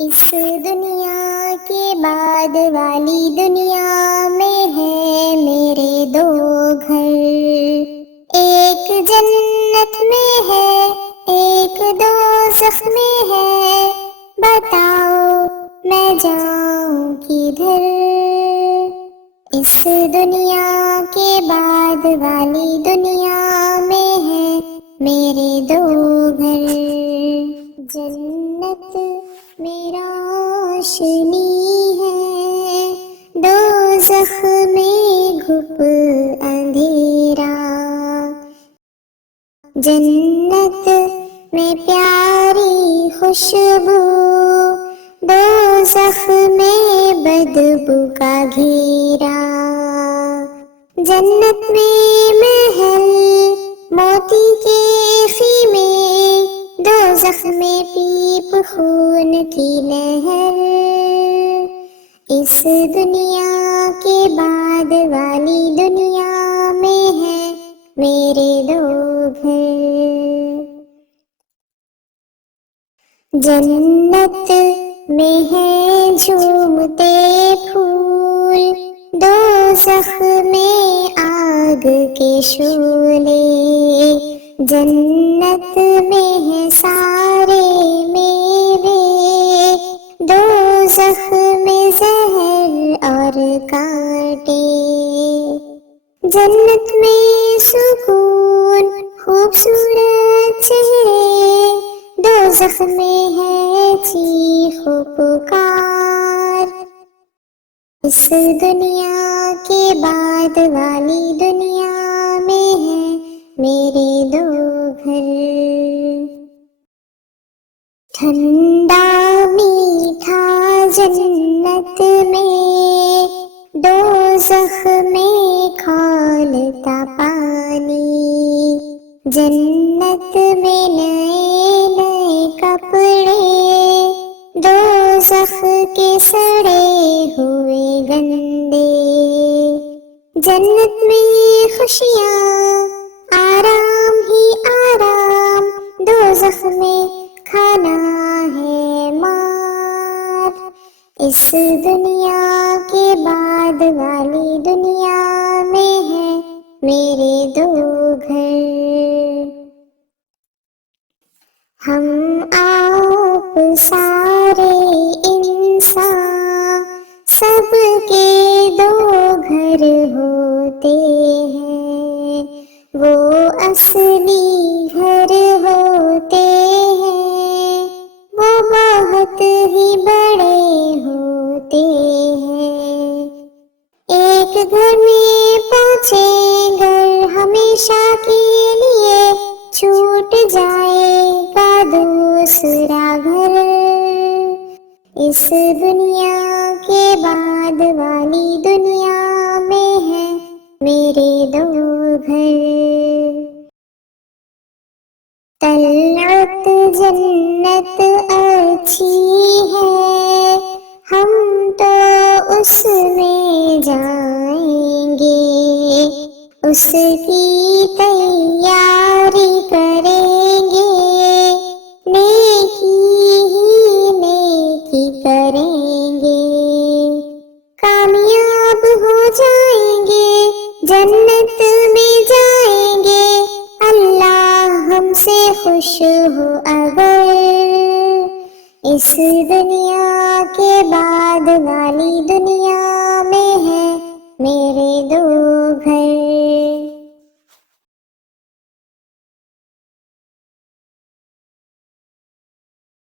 اس دنیا کے بعد والی دنیا میں ہے میرے دو گھر، ایک جنت میں ہے ایک دوزخ میں ہے، بتاؤ میں جاؤں کدھر؟ اس دنیا کے بعد والی دنیا میں ہے میرے دو گھر، جنت میں روشنی ہے، دوزخ میں گھپ اندھیرا، جنت میں پیاری خوشبو، دوزخ میں بدبو کا گھیرا، جنت میں محل موتی کے خیمے، دوزخ میں پیپ خون کی نہر، اس دنیا کے بعد والی دنیا میں ہے میرے دو گھر، جنت میں ہے جھومتے پھول، دوزخ میں آگ کے شعلے، جنت میں ہے سارے میوے، دوزخ میں زہر اور کانٹے، جنت میں سکون خوبصورت چہرے، دوزخ میں ہے چیخ و پکار، اس دنیا کے بعد والی دنیا میں ہے میرے دو گھر، ٹھنڈا میٹھا جنت میں، دوزخ میں کھولتا پانی، جنت میں نئے نئے کپڑے، دوزخ کے سڑے ہوئے گندے، جنت میں خوشیاں آرام ہی آرام، دوزخ میں کھانا ہے مار، اس دنیا کے بعد والی دنیا میں ہے میرے دو گھر، ہم آپ سارے انسان سب کے دو گھر ہوتے ہیں، وہ اصلی گھر ہوتے ہیں، وہ بہت ہی بڑے ہوتے ہیں، ایک گھر میں پہنچے گر ہمیشہ کے لیے، چھوٹ جائے گا دوسرا گھر، اس دنیا کے بعد والی دنیا میں ہے میرے دو گھر، طلعت جنت اچھی ہے، ہم تو اس میں جائیں گے، اس کی تیاری کریں گے، نیکی ہی نیکی کریں گے، کامیاب ہو جائیں گے، جنت میں جائیں گے، اللہ ہم سے خوش ہو اگر، اس دنیا کے بعد والی دنیا میں ہے میرے دو گھر۔